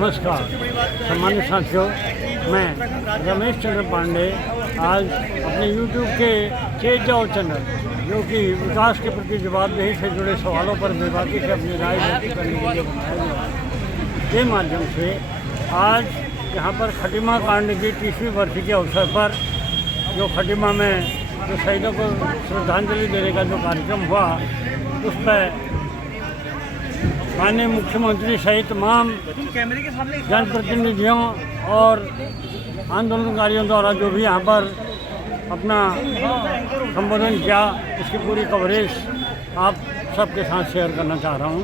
नमस्कार सम्मानित साथियों, मैं रमेश चंद्र पांडे आज अपने YouTube के चेत जाओ चैनल, जो कि विकास के प्रति जवाबदेही से जुड़े सवालों पर बेबाकी से अपनी राय व्यक्त करने के लिए बनाया गया है, के माध्यम से आज यहाँ पर खटीमा कांड की 30वीं वर्षी के अवसर पर जो खटीमा में जो शहीदों को श्रद्धांजलि देने का जो कार्यक्रम हुआ, उस पर माननीय मुख्यमंत्री सहित तमाम जनप्रतिनिधियों और आंदोलनकारियों द्वारा जो भी यहाँ पर अपना संबोधन किया, इसकी पूरी कवरेज आप सबके साथ शेयर करना चाह रहा हूँ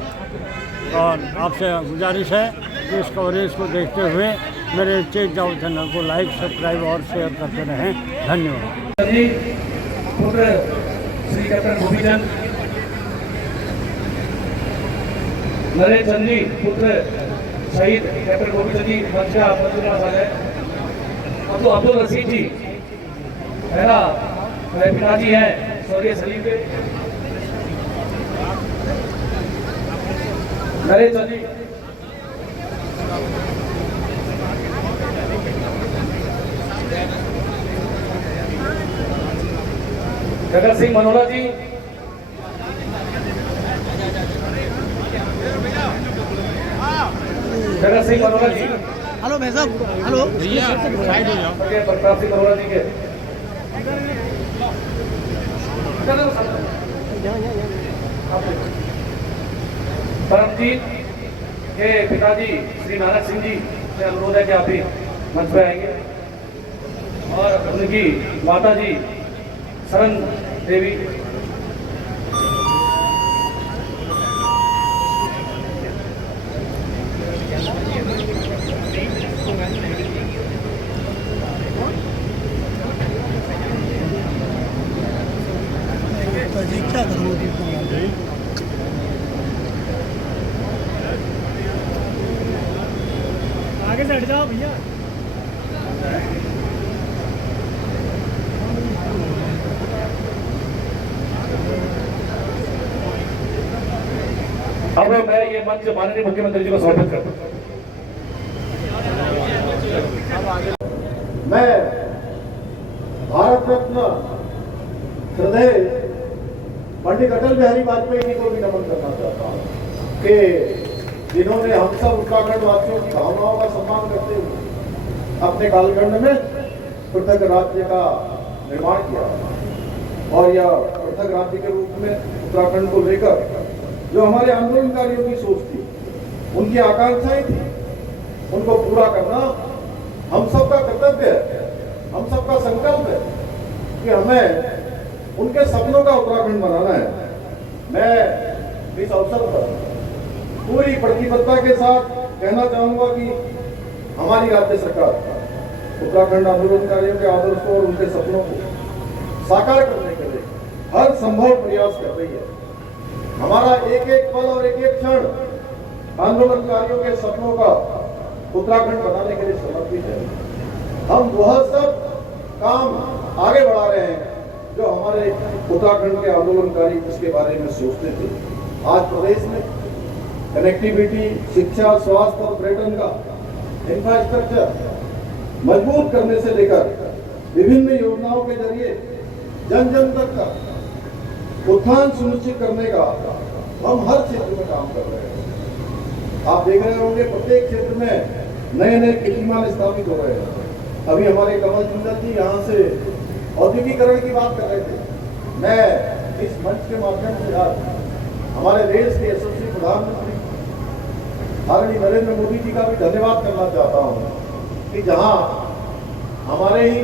और आपसे गुजारिश है कि इस कवरेज को देखते हुए मेरे चेत जाओ चैनल को लाइक, सब्सक्राइब और शेयर करते रहें। धन्यवाद। श्री कैप्टन गोपीचंद नरेश चंद जी पुत्र शहीद कैप्टन गोपीचंद जी मंच का मंजूर है। अब्दुल रशीद जी पहला मेरे पिताजी हैं स्वर्गीय सलीम के। नरेश चंद जी, जगत सिंह मनोरा जी, जगत सिंह मनोरा जी, हेलो भाई साहब, हेलो भैया साइड हो जाओ। प्रताप सिंह मनोरा जी के परमजीत के पिताजी श्री नानक सिंह जी से अनुरोध है कि आप भी मंच पे आएंगे और उनकी माता जी शरण देवी, क्या करूँ आगे से हट जाओ भैया। अब मैं ये मंच माननीय मुख्यमंत्री जी को समर्पित करता हूं। मैं भारत रत्न श्रद्धेय पंडित अटल बिहारी वाजपेयी जी को भी नमन करना चाहता हूँ कि जिन्होंने हम सब उत्तराखंड वासियों की भावनाओं का सम्मान करते हुए अपने कालखंड में पृथक राज्य का निर्माण किया और यह पृथक राज्य के रूप में उत्तराखंड को लेकर जो हमारे आंदोलनकारियों की सोच थी, उनकी आकांक्षाएं थी, उनको पूरा करना हम सबका कर्तव्य है, हम सबका संकल्प है कि हमें उनके सपनों का उत्तराखंड बनाना है। मैं इस अवसर पर पूरी प्रतिबद्धता के साथ कहना चाहूंगा कि हमारी राज्य सरकार उत्तराखंड आंदोलनकारियों के आदर्शों और उनके सपनों को साकार करने के लिए हर संभव प्रयास कर रही है। हमारा एक एक पल और एक एक क्षण आंदोलनकारियों के सपनों का उत्तराखंड बनाने के लिए समर्पित है। हम वह सब काम आगे बढ़ा रहे हैं जो हमारे उत्तराखंड के आंदोलनकारी इसके बारे में सोचते थे। आज प्रदेश में कनेक्टिविटी, शिक्षा, स्वास्थ्य और पर्यटन का इंफ्रास्ट्रक्चर मजबूत करने से लेकर विभिन्न योजनाओं के जरिए जन जन तक का उत्थान सुनिश्चित करने का हम हर क्षेत्र में काम कर रहे हैं। आप देख रहे होंगे प्रत्येक क्षेत्र में नए नए कीर्तिमान स्थापित हो रहे हैं। अभी हमारे कमल जिंदल जी यहाँ से औद्योगिकरण की बात कर रहे थे। मैं इस मंच के माध्यम से आज हमारे देश के यशस्वी प्रधानमंत्री आदरणीय नरेंद्र मोदी जी का भी धन्यवाद करना चाहता हूँ कि जहाँ हमारे ही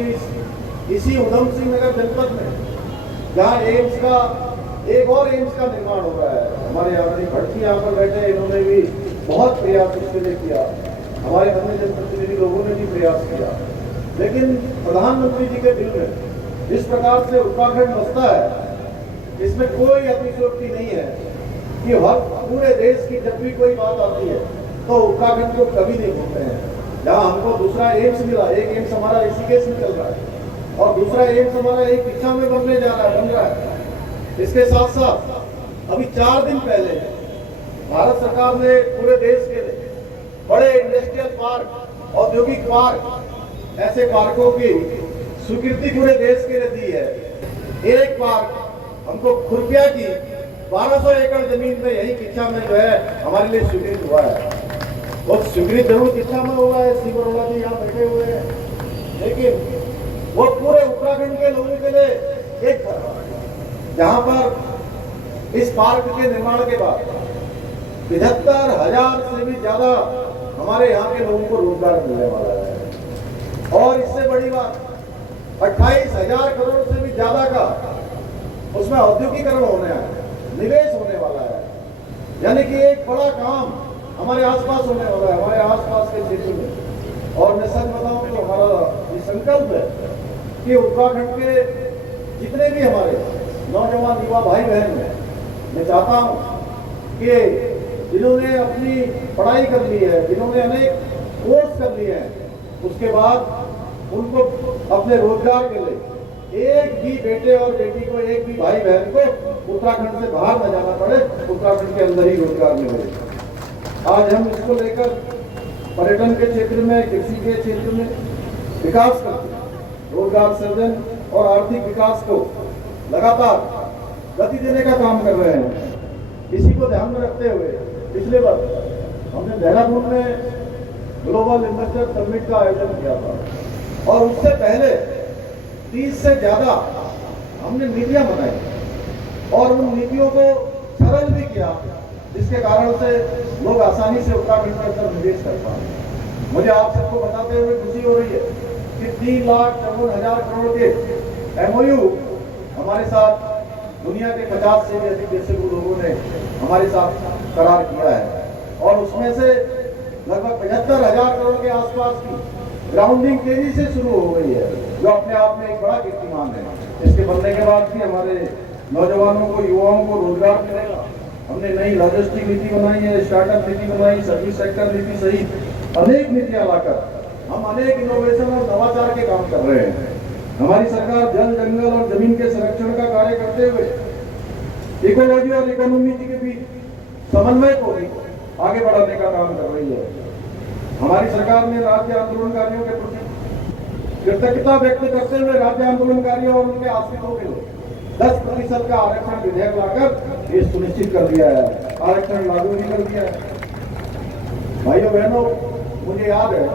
इसी उधम सिंह नगर जनपद में जहाँ एम्स का एक और एम्स का निर्माण हो रहा है, हमारे आदरणीय भट्टी यहाँ पर बैठे, इन्होंने भी बहुत प्रयास उसके लिए किया, हमारे अन्य जनप्रतिनिधि लोगों ने भी प्रयास किया, लेकिन प्रधानमंत्री जी के दिल में जिस प्रकार से उत्तराखंड बसता है, इसमें कोई अतिशयोक्ति नहीं है कि हर पूरे देश की जब भी कोई बात आती है तो उत्तराखंड को कभी नहीं भूलते हैं। जहाँ हमको दूसरा एम्स मिला, एक एम्स हमारा ऋषिकेश में चल रहा है और दूसरा एम्स हमारा एक दिशा में बन रहा है। इसके साथ साथ अभी 4 दिन पहले भारत सरकार ने पूरे देश के लिए बड़े इंडस्ट्रियल पार्क, औद्योगिक पार्क, ऐसे पार्कों की स्वीकृति पूरे देश के लिए दी है। एक पार्क हमको खुर्पिया की 1200 एकड़ जमीन में यही किच्छा में जो है हमारे लिए स्वीकृत हुआ है। और स्वीकृत जरूर किच्छा में हुआ है, श्री बरोड़ा जी यहाँ बैठे हुए हैं, लेकिन वो पूरे उत्तराखंड के लोगों के लिए एक जहाँ पर इस पार्क के निर्माण के बाद 75,000 से भी ज्यादा हमारे यहाँ के लोगों को रोजगार मिलने वाला है। और इससे बड़ी बात 28,000 करोड़ से भी ज्यादा का उसमें औद्योगिकरण होने है, निवेश होने वाला है। यानी कि एक बड़ा काम हमारे आसपास होने वाला है, हमारे आसपास के क्षेत्र में। और मैं सच बताऊं तो हमारा ये संकल्प है कि उत्तराखंड के जितने भी हमारे नौजवान युवा भाई बहन हैं, मैं चाहता हूं कि जिन्होंने अपनी पढ़ाई कर ली है, जिन्होंने अनेक कोर्स कर लिए हैं, उसके बाद उनको अपने रोजगार के लिए एक भी बेटे और बेटी को, एक भी भाई बहन को उत्तराखंड से बाहर न जाना पड़े, उत्तराखंड के अंदर ही रोजगार मिले। आज हम इसको लेकर पर्यटन के क्षेत्र में, कृषि के क्षेत्र में विकास करते हैं, रोजगार सृजन और आर्थिक विकास को लगातार गति देने का काम कर रहे हैं। इसी को ध्यान में रखते हुए पिछले वर्ष हमने देहरादून में ग्लोबल इन्वेस्टर समिट का आयोजन किया था और उससे पहले 30 से ज्यादा हमने नीतियां बनाई और उन नीतियों को सरल भी किया, जिसके कारण से लोग आसानी से उत्तराखंड के अंदर निवेश कर पाए। मुझे आप सबको बताते हुए खुशी हो रही है कि 3,54,000 करोड़ के MOU हमारे साथ दुनिया के 50 से भी अधिक देशों के लोगों ने हमारे साथ करार किया है और उसमें से लगभग 75,000 करोड़ के आसपास की ग्राउंडिंग तेजी से शुरू हो गई है, जो अपने आप में एक बड़ा कीर्तिमान है। इसके बनने के बाद भी हमारे नौजवानों को, युवाओं को रोजगार मिलेगा। हमने नई लॉजिस्टिक नीति बनाई है, स्टार्टअप नीति बनाई, सर्विस सेक्टर नीति सहित अनेक नीतियां लाकर हम अनेक इनोवेशन और नवाचार के काम कर रहे हैं। हमारी सरकार जल, जंगल और जमीन के संरक्षण का कार्य करते हुए इकोलॉजी और इकोनॉमी के बीच समन्वय को भी आगे बढ़ाने का काम कर रही है। हमारी सरकार ने राज्य आंदोलनकारियों के प्रति कृतज्ञता व्यक्त करते हुए राज्य आंदोलनकारियों और उनके आश्रितों के लिए 10% का आरक्षण विधेयक लाकर ये सुनिश्चित कर दिया है, आरक्षण लागू भी कर दिया है। भाइयों बहनों, मुझे याद है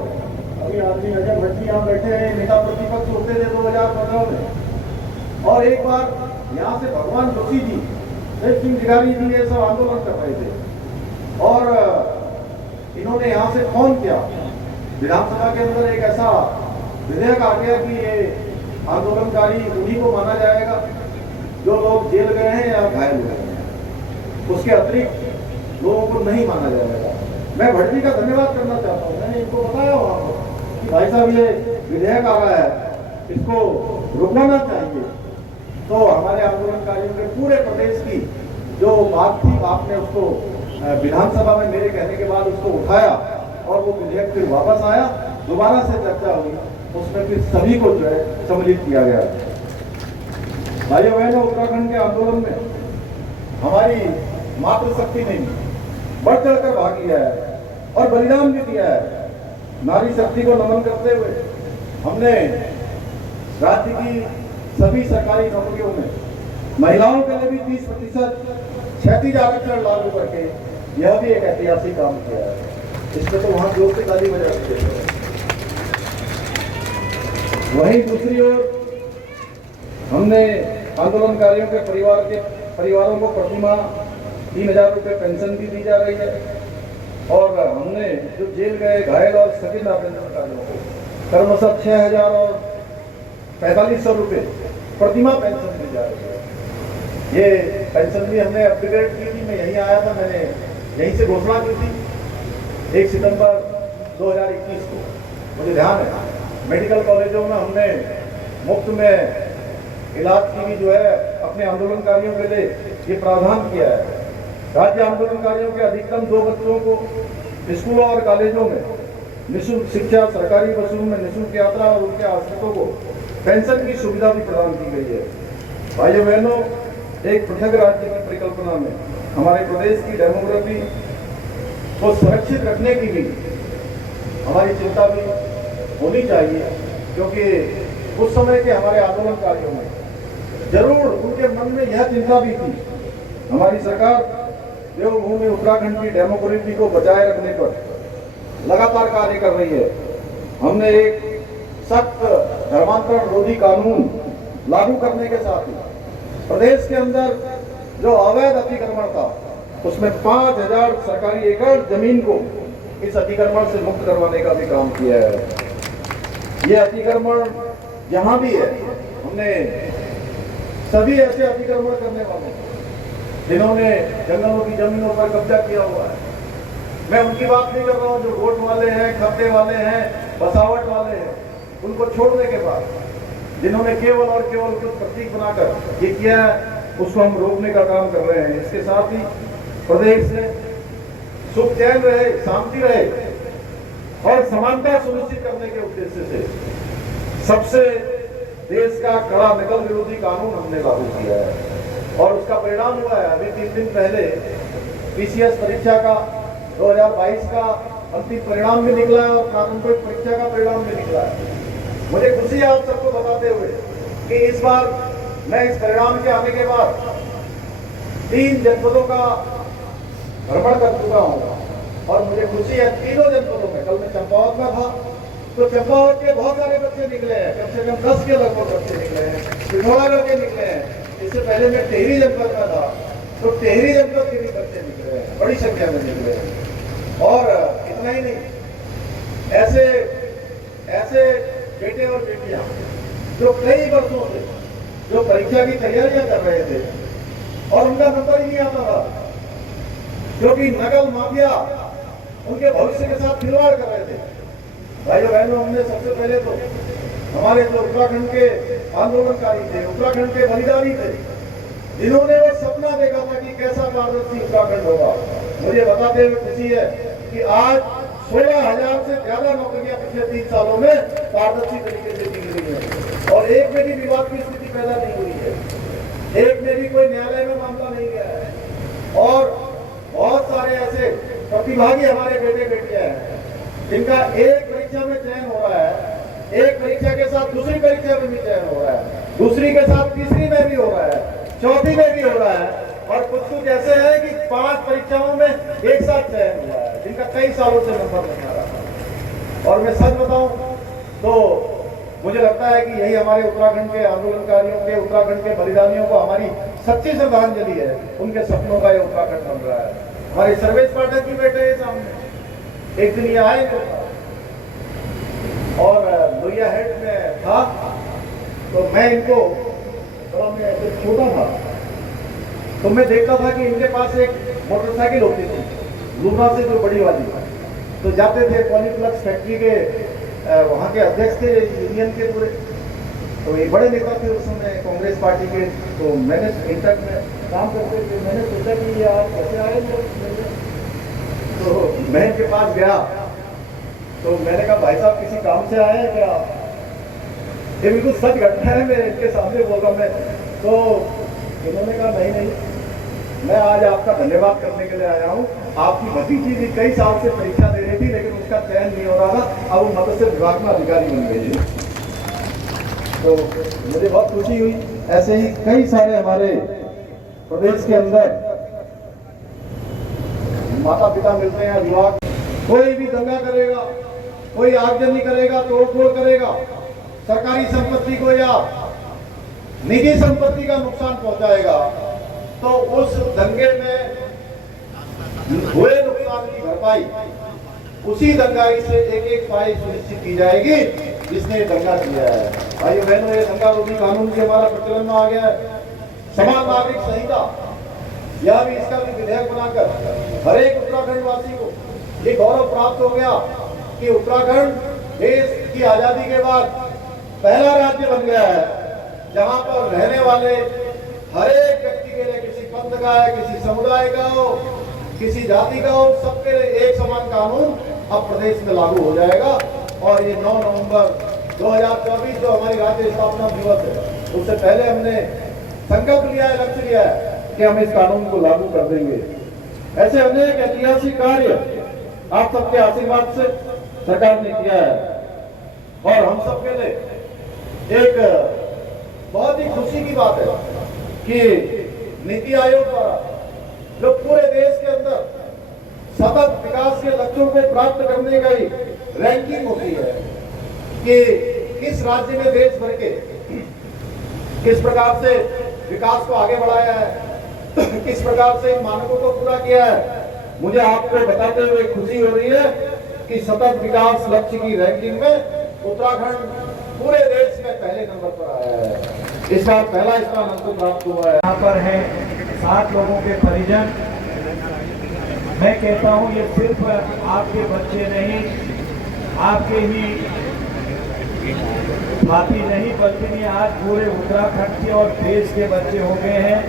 अभी आदमी अजय भट्ट जी यहाँ बैठे हैं, नेता प्रतिपक्ष होते थे 2015 में, और एक बार यहाँ से भगवान जोशी जी, शेख सिंह जिगारी जी ये सब आंदोलन कर रहे थे और इन्होंने यहाँ से फोन किया। विधानसभा के अंदर एक ऐसा विधेयक आ गया कि ये आंदोलनकारी उन्हीं को माना जाएगा जो लोग जेल गए हैं या घायल हुए हैं, उसके अतिरिक्त लोगों को नहीं माना जाएगा। मैं भट्ट जी का धन्यवाद करना चाहता हूँ। मैंने इनको बताया वहाँ पर कि भाई साहब ये विधेयक आ रहा है, इसको रुकवाना चाहिए। तो हमारे आंदोलनकारियों के पूरे प्रदेश की जो बात थी, आपने उसको विधानसभा में मेरे कहने के बाद उसको उठाया और वो विधेयक फिर वापस आया, दोबारा से चर्चा हुई, उसमें फिर सभी को जो है सम्मिलित किया गया। भाइयों बहनों, उत्तराखंड के आंदोलन में हमारी मातृशक्ति ने बढ़ चढ़कर भाग लिया है और बलिदान भी दिया है। नारी शक्ति को नमन करते हुए हमने राज्य की सभी सरकारी नौकरियों में महिलाओं के लिए भी 30% क्षैतिज आरक्षण लागू करके यह भी एक ऐतिहासिक काम किया है। इसमें तो वहां जोर से ताली बजा सकते हैं। वहीं दूसरी ओर हमने आंदोलनकारियों के परिवारों को प्रतिमाह 3,000 रुपये पेंशन भी दी जा रही है और हमने जो जेल गए, घायल और स्थगित आंदोलनकारियों को क्रमशः 6,000 और 4,500 रुपये प्रतिमाह पेंशन दी जा रही है। ये पेंशन भी हमने अपग्रेड की थी। मैं यहीं आया था, मैंने यहीं से घोषणा की थी 1 सितंबर 2021 को, मुझे ध्यान है। मेडिकल कॉलेजों में हमने मुफ्त में इलाज की भी जो है अपने आंदोलनकारियों के लिए ये प्रावधान किया है। राज्य आंदोलनकारियों के अधिकतम 2 बच्चों को स्कूलों और कॉलेजों में निःशुल्क शिक्षा, सरकारी बसों में निःशुल्क यात्रा और उनके आश्रितों को पेंशन की सुविधा भी प्रदान की गई है। भाइयों बहनों, एक पृथक राज्य की परिकल्पना में हमारे प्रदेश की डेमोग्राफी को सुरक्षित रखने की भी हमारी चिंता भी होनी चाहिए, क्योंकि उस समय के हमारे आंदोलनकारियों में जरूर उनके मन में यह चिंता भी थी। हमारी सरकार देवभूमि उत्तराखंड की डेमोक्रेसी को बचाए रखने पर लगातार कार्य कर रही है। हमने एक सख्त धर्मांतरण रोधी कानून लागू करने के साथ ही प्रदेश के अंदर जो अवैध अतिक्रमण था उसमें 5000 सरकारी एकड़ जमीन को इस अतिक्रमण से मुक्त करवाने का भी काम किया है। ये अतिक्रमण जहां भी है, हमने सभी ऐसे अतिक्रमण करने वालों जिन्होंने जंगलों की जमीनों पर कब्जा किया हुआ है, मैं उनकी बात नहीं कर रहा हूँ। जो वोट वाले हैं, खपे वाले हैं, बसावट वाले हैं, उनको छोड़ने के बाद जिन्होंने केवल और केवल कुछ प्रतीक बनाकर ये किया है, उसको हम रोकने का काम कर रहे हैं। इसके साथ ही प्रदेश में सुख चैन रहे, शांति रहे और समानता सुनिश्चित करने के उद्देश्य से सबसे देश का कड़ा नकल विरोधी कानून हमने लागू किया है और उसका परिणाम हुआ है। अभी 3 दिन पहले पीसीएस परीक्षा का 2022 का अंतिम परिणाम भी निकला है और प्रारंभिक परीक्षा का परिणाम भी निकला है। मुझे खुशी है आप सबको बताते हुए कि इस बार मैं इस परिणाम के आने के बाद 3 जनपदों का भ्रमण कर चुका हूँ और मुझे खुशी है 3 जनपदों में। कल मैं चंपावत में था तो चंपावत के बहुत सारे बच्चे निकले हैं, कम से कम 10 के लगभग बच्चे निकले हैं, पिथौरागढ़ के निकले हैं। इससे पहले मैं टिहरी जनपद में था तो टिहरी जनपद के भी बच्चे निकले हैं, बड़ी संख्या में निकले हैं। और इतना ही नहीं, ऐसे बेटे और बेटियां जो कई वर्षों से जो परीक्षा की तैयारियां कर रहे थे और उनका नंबर ही नहीं आता था क्योंकि नकल माफिया उनके भविष्य के साथ खिलवाड़ कर रहे थे। भाइयों बहनों, हमने सबसे पहले तो हमारे जो उत्तराखंड के आंदोलनकारी थे, उत्तराखंड के बलिदानी थे, जिन्होंने वो सपना देखा था कि कैसा पारदर्शी उत्तराखंड होगा, मुझे बताते हुए खुशी है कि आज 16,000 से ज्यादा नौकरियां पिछले 3 सालों में पारदर्शी तरीके से दी गई है और एक में भी विवाद की स्थिति पैदा नहीं हुई है, एक में भी कोई न्यायालय में मामला नहीं गया है। और बहुत सारे ऐसे प्रतिभागी हमारे बेटे बेटियां हैं जिनका एक परीक्षा में चयन हो रहा है, एक परीक्षा के साथ दूसरी परीक्षा में भी चयन हो रहा है, दूसरी के साथ तीसरी में भी हो रहा है, चौथी में भी हो रहा है और कुछ ऐसे हैं कि 5 परीक्षाओं में एक साथ चयन हुआ है जिनका कई सालों से नंबर नहीं आ रहा था। और मैं सच बताऊं तो मुझे लगता है कि यही हमारे उत्तराखंड के आंदोलनकारियों के, उत्तराखंड के बलिदानियों को हमारी सच्ची श्रद्धांजलि है। उनके सपनों का ये उत्तराखंड बन रहा है। हमारे सर्वेश पाठक भी बैठे हैं सामने, एक दिन ये आएंगे और लोहिया हेड में था तो मैं इनको थोड़ा मैं छोटा था तो मैं देखता था कि इनके पास एक मोटरसाइकिल होती थी लूना से जो बड़ी वाली, तो जाते थे पॉलीप्लक्स फैक्ट्री के वहाँ के अध्यक्ष थे यूनियन के पूरे, तो ये बड़े नेता थे उस समय कांग्रेस पार्टी के। तो मैंने इंटक में काम करते थे, मैंने सोचा कि यार कैसे आए, तो मैं इनके पास गया तो मैंने कहा भाई साहब किसी काम से आए हैं क्या? ये बिल्कुल सच घटना है, मैं इनके सामने बोल रहा मैं। तो इन्होंने कहा नहीं, मैं आज आपका धन्यवाद करने के लिए आया हूँ। आपकी भतीजी भी कई साल से परीक्षा दे रही थी लेकिन उसका चयन नहीं हो रहा था, अब वो मत्स्य विभाग में अधिकारी बन गई है। तो मुझे बहुत खुशी हुई। ऐसे ही कई सारे हमारे प्रदेश के अंदर माता पिता मिलते हैं, विवाह, कोई भी दंगा करेगा, कोई आगजनी करेगा, तोड़फोड़ करेगा, सरकारी संपत्ति को या निजी संपत्ति का नुकसान पहुंचाएगा, तो उस दंगे में हुए नुकसान की भरपाई उसी दंगाई से एक पाई सुनिश्चित की जाएगी जिसने दंगा किया है। भाइयों बहनों, ये दंगा रोधी कानून भी हमारा प्रचलन में आ गया है। समान नागरिक संहिता, यह भी, इसका भी विधेयक बनाकर हर एक उत्तराखंड वासी को ये गौरव प्राप्त हो गया कि उत्तराखंड देश की आजादी के बाद पहला राज्य बन गया है जहां पर रहने वाले हर एक व्यक्ति के लिए, किसी पंथ का है, किसी समुदाय का हो, किसी जाति का हो, सबके लिए एक समान कानून अब प्रदेश में लागू हो जाएगा। और ये 9 नवंबर 2024 जो हमारी राज्य स्थापना दिवस है, उससे पहले हमने संकल्प लिया है, लक्ष्य लिया है कि हम इस कानून को लागू कर देंगे। ऐसे अनेक ऐतिहासिक कार्य आप सबके आशीर्वाद से सरकार ने किया है। और हम सबके लिए एक बहुत ही खुशी की बात है कि नीति आयोग द्वारा जो पूरे देश के अंदर सतत विकास के लक्ष्यों को प्राप्त करने का ही रैंकिंग होती है कि किस राज्य में देश भर के किस प्रकार से विकास को आगे बढ़ाया है, किस प्रकार से इन मानकों को पूरा किया है। मुझे आपको बताते हुए खुशी हो रही है कि सतत विकास लक्ष्य की रैंकिंग में उत्तराखंड पूरे देश में पहले नंबर पर आया है। इस बार पहला स्थान हमको प्राप्त हुआ है। यहाँ पर है 7 लोगों के परिजन। मैं कहता हूँ ये सिर्फ आपके बच्चे नहीं, आपके ही साथी नहीं, बल्कि ये आज पूरे उत्तराखंड के और देश के बच्चे हो गए हैं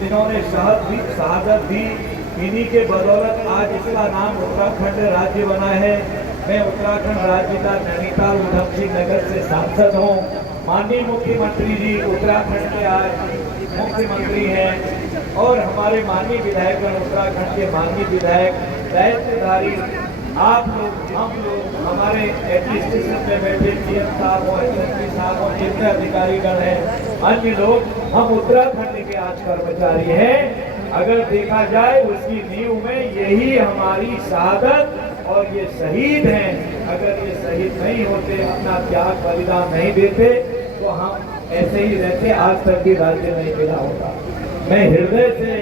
जिन्होंने शहादत दी। इन्हीं के बदौलत आज इसका नाम उत्तराखंड राज्य बना है। मैं उत्तराखंड राज्य का नैनीताल उधम सिंह नगर से सांसद हूँ। माननीय मुख्यमंत्री जी उत्तराखंड के आज मुख्यमंत्री हैं और हमारे माननीय विधायक उत्तराखंड के माननीय विधायक दायित्वधारी आप लोग, हम लोग, हमारे एडमिनिस्ट्रेशन में बैठे सीएम साहब और एसएसपी साहब और जितने अधिकारीगण हैं, अन्य लोग, हम उत्तराखंड के आज कर्मचारी हैं। अगर देखा जाए उसकी नींव में यही हमारी शहादत और ये शहीद हैं। अगर ये शहीद नहीं होते, अपना त्याग बलिदान नहीं देते, तो हम ऐसे ही रहते, आज तक भी राज्य नहीं मिला होता। मैं हृदय से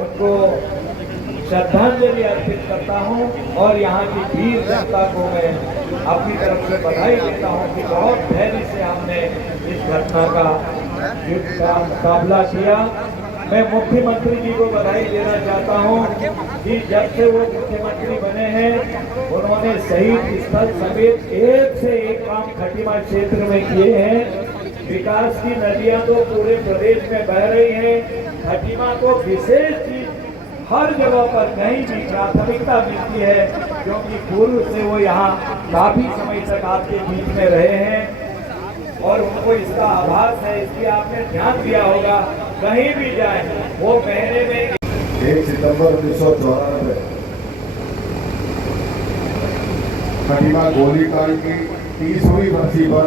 उनको श्रद्धांजलि अर्पित करता हूं और यहाँ की वीर जनता को मैं अपनी तरफ से बधाई देता हूं कि बहुत धैर्य से हमने इस घटना का मुकाबला किया। मैं मुख्यमंत्री जी को बधाई देना चाहता हूं कि जब से वो मुख्यमंत्री बने हैं उन्होंने शहीद स्थल समेत एक से एक काम खटीमा क्षेत्र में किए हैं। विकास की नदियां तो पूरे प्रदेश में बह रही हैं, खटीमा को विशेष चीज हर जगह पर कहीं भी प्राथमिकता मिलती है, क्योंकि पूर्व से वो यहाँ काफी समय तक आपके बीच में रहे हैं और उनको इसका आभास है। इसलिए आपने ध्यान दिया होगा, कहीं भी जाए वो महीने में 1 सितंबर 1994 खटीमा गोलीकांड की 30वीं बरसी पर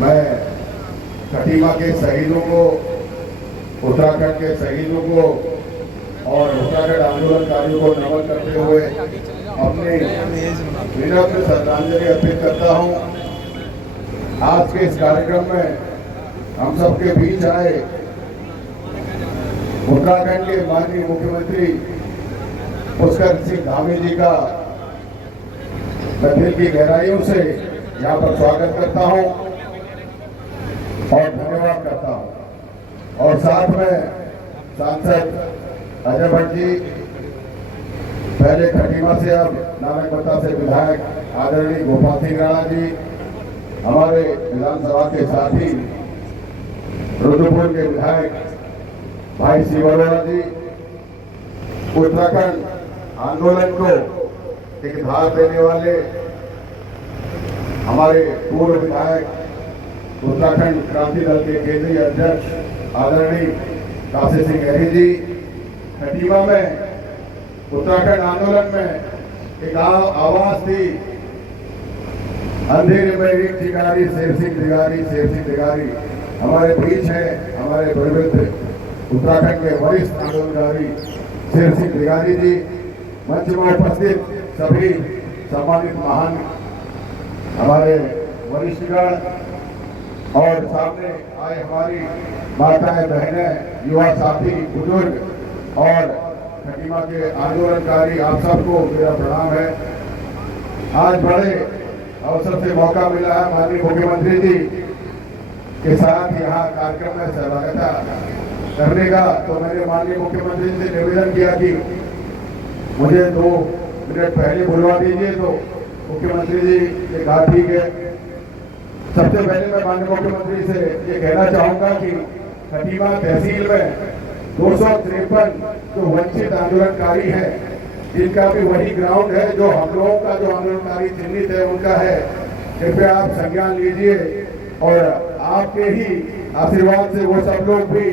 मैं खटीमा के शहीदों को, उत्तराखंड के शहीदों को और उत्तराखंड आंदोलनकारियों को नमन करते हुए अपनी विनम्र श्रद्धांजलि अर्पित करता हूं। आज के इस कार्यक्रम में हम सबके बीच आए उत्तराखंड के माननीय मुख्यमंत्री पुष्कर सिंह धामी जी का मैं दिल की गहराइयों से यहाँ पर स्वागत करता हूँ और धन्यवाद करता हूँ। और साथ में सांसद अजय भट्ट जी, पहले खटीमा से अब नानकबत्ता से विधायक आदरणीय गोपाल सिंह राणा जी, हमारे विधानसभा के साथी रुद्रपुर के विधायक भाई शिव अरोड़ा जी, उत्तराखंड आंदोलन को एक धार देने वाले हमारे पूर्व विधायक उत्तराखंड क्रांति दल के केंद्रीय अध्यक्ष आदरणीय काशी सिंह गहरी जी, खटीमा में उत्तराखंड आंदोलन में एक आवाज थी, अंधेरे में एक ठिकारी शेर सिंह दिगारी हमारे बीच है। हमारे प्रवृत्त उत्तराखंड के वरिष्ठ आंदोलनकारी शेर सिंह दिगारी जी, मंच में उपस्थित सभी सम्मानित महान हमारे वरिष्ठगण और सामने आए हमारी माताएं, बहनें, युवा साथी, बुजुर्ग और खटीमा के आंदोलनकारी, आप सबको मेरा प्रणाम है। आज बड़े अवसर से मौका मिला है माननीय मुख्यमंत्री जी के साथ यहाँ कार्यक्रम में सहभागिता करने का, तो मैंने माननीय मुख्यमंत्री से निवेदन किया कि मुझे 2 मिनट पहले बुलवा दीजिए, तो मुख्यमंत्री जी ने कहा ठीक है। सबसे पहले मैं माननीय मुख्यमंत्री से ये कहना चाहूँगा कि खटीमा तहसील में 253 जो वंचित आंदोलनकारी हैं, जिनका भी वही ग्राउंड है जो हम लोगों का जो आंदोलनकारी चिन्हित है उनका है, कृपया आप संज्ञान लीजिए और आपके ही आशीर्वाद से वो सब लोग भी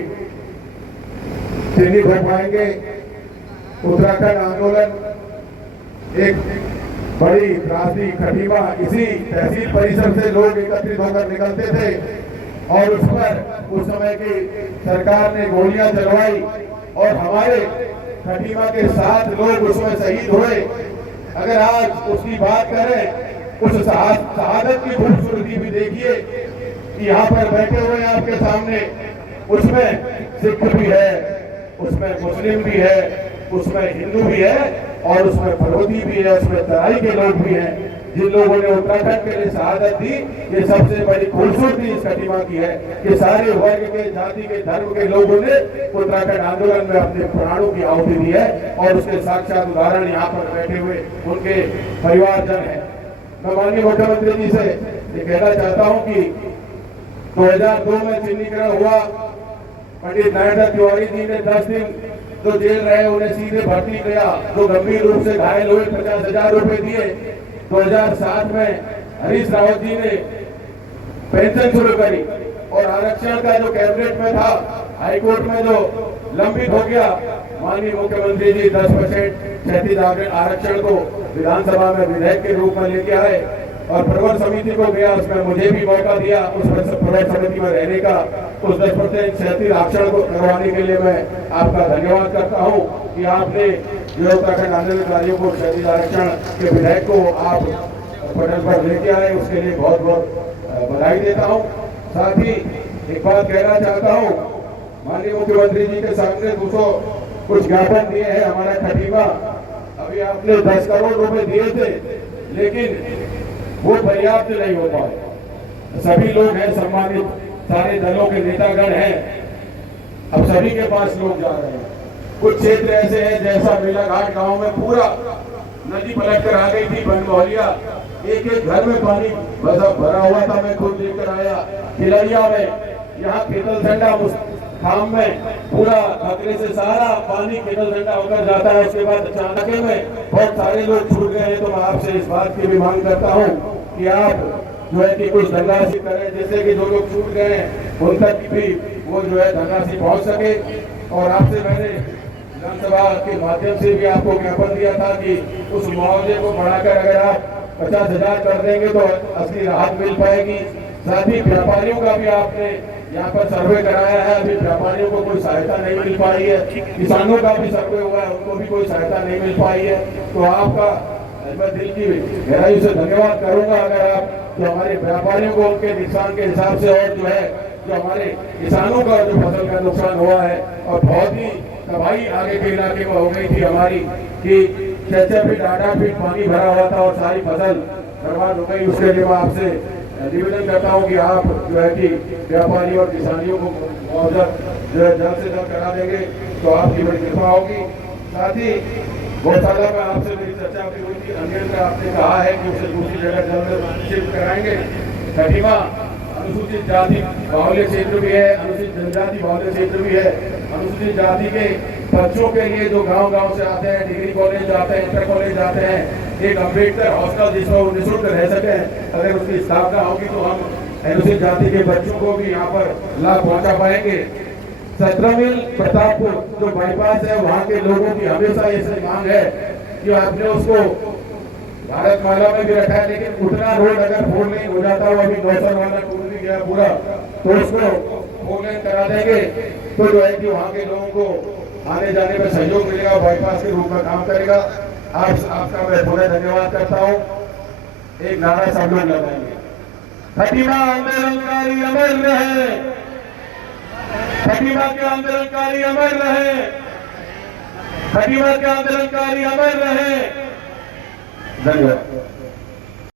चिन्हित हो पाएंगे। उत्तराखंड आंदोलन एक बड़ी त्रासदी खटीमा इसी तहसील परिसर से लोग एकत्रित होकर निकलते थे और उस पर उस समय की सरकार ने गोलियां चलवाई और हमारे खटीमा के 7 लोग उसमें शहीद हुए। अगर आज उसकी बात करें, उस शहादत की खूबसूरती भी देखिए कि यहाँ पर बैठे हुए हैं आपके सामने, उसमें सिख भी है, उसमें मुस्लिम भी है, उसमें हिंदू भी है और उसमें फरोदी भी है, उसमें तराई के लोग भी हैं। जिन लोगों ने उत्तराखंड के लिए शहादत दी, ये सबसे बड़ी खूबसूरती इस खटीमा की है कि सारे वर्ग के, जाति के, धर्म के लोगों ने उत्तराखंड आंदोलन में अपने प्राणों की आहुति दी है और उसके साक्षात उदाहरण यहाँ पर बैठे हुए उनके परिवारजन है। मैं माननीय मुख्यमंत्री जी से ये कहना चाहता हूँ कि 2002 में चिन्हीकरण हुआ, पंडित नरेंद्र तिवारी जी ने 10 दिन जो जेल रहे उन्हें सीधे भर्ती किया, जो गंभीर रूप से घायल हुए 50,000 रुपए दिए। 2007 में हरीश रावत जी ने पेंशन शुरू करी और आरक्षण का जो कैबिनेट में था, हाईकोर्ट में जो लंबित हो गया, माननीय मुख्यमंत्री जी 10% क्षैतिज आरक्षण को विधानसभा में विधेयक के रूप में लेके आए और प्रवर समिति को गया, उसमें मुझे भी मौका दिया उस प्रवर समिति में रहने का। उस 10% क्षैतिज आरक्षण को करवाने के लिए मैं आपका धन्यवाद करता हूं कि आपने जो उत्तराखंड आंदोलनकारियों को क्षैतिज आरक्षण के विधेयक को आप पटल पर लेके आए, उसके लिए बहुत बहुत बधाई देता हूं। साथ ही एक बात कहना चाहता हूं, माननीय मुख्यमंत्री जी के सामने 200 कुछ ज्ञापन दिए हैं हमारा खटीमा, अभी आपने 10 करोड़ रुपए दिए थे लेकिन वो पर्याप्त नहीं हो पाए। सभी लोग हैं सम्मानित, सारे दलों के नेतागण हैं, अब सभी के पास लोग जा रहे हैं। कुछ क्षेत्र ऐसे हैं जैसा मेलाघाट गांव में पूरा नदी पलट कर आ गई थी, बनमोहलिया, एक एक घर में पानी भरा हुआ था। मैं खुद देखकर आया खिलरिया में, यहाँ केतलसंडा खाम में पूरा खतरे से सारा पानी केतलसंडा होकर जाता है। उसके बाद चाणक्य में बहुत सारे लोग छूट गए हैं। तो मैं आपसे इस बात की भी मांग करता हूँ कि आप जो है कि कुछ धनराशि करें, जैसे कि जो लोग छूट गए हैं उन तक भी वो जो है धनराशि पहुँच सके। और आपसे मैंने विधानसभा के माध्यम से भी आपको ज्ञापन दिया था कि उस मुआवजे को बढ़ाकर अगर आप 50,000 कर देंगे तो असली राहत मिल पाएगी। साथ ही व्यापारियों का भी आपने यहाँ पर सर्वे कराया है, अभी व्यापारियों को कोई सहायता नहीं मिल पाई है, किसानों का भी सर्वे हुआ है, उनको भी कोई सहायता नहीं मिल पाई है। तो आपका मैं दिल की गहराई से धन्यवाद करूंगा अगर आप जो हमारे व्यापारियों को उनके नुकसान के हिसाब से और जो है जो हमारे किसानों का जो फसल का नुकसान हुआ है और बहुत ही तबाही आगे के इलाके में हो गई थी हमारी कि 6 फीट 8 फीट पानी भरा हुआ था और सारी फसल बर्बाद हो गई। उसके लिए मैं आपसे निवेदन करता हूँ कि आप जो है कि व्यापारी और किसानियों को मुआवजा जो है जल्द से जल्द करा देंगे तो आपकी बड़ी कृपा होगी। साथ ही गौशाला में आपसे मेरी चर्चा भी हुई थी, अन्य आपने कहा है कि उसे दूसरी जगह जल्द शिफ्ट कराएंगे। खटीमा अनुसूचित जाति बाहुल्य क्षेत्र भी है, अनुसूचित जनजाति बाहुल्य क्षेत्र भी है। अनुसूचित जाति के बच्चों के लिए जो गांव-गांव से आते हैं, डिग्री कॉलेज जाते हैं, इंटर कॉलेज जाते हैं, एक अम्बेडकर हॉस्टल जिसमें वो निःशुल्क रह सके, अगर उसकी स्थापना होगी तो हम अनुसूचित जाति के बच्चों को भी यहाँ पर लाभ पहुँचा पाएंगे। 17 मील प्रतापपुर जो बाईपास है, वहाँ के लोगों की हमेशा ऐसी मांग है कि आपने उसको भारतमाला में भी रखा है, लेकिन उतना रोड अगर 4 लेन हो जाता है, अभी 900 वाला टूट भी गया पूरा, तो उसको 4 लेन करा देंगे तो जो है कि वहाँ के लोगों को आने जाने में सहयोग मिलेगा, बाईपास के रूप में काम करेगा। आपका मैं पुनः धन्यवाद करता हूँ। एक नारा सब लोग लगाएंगे, खटीमा आंदोलनकारी अमर रहे, खटीमा के आंदोलनकारी अमर रहे, खटीमा के आंदोलनकारी अमर रहे। धन्यवाद।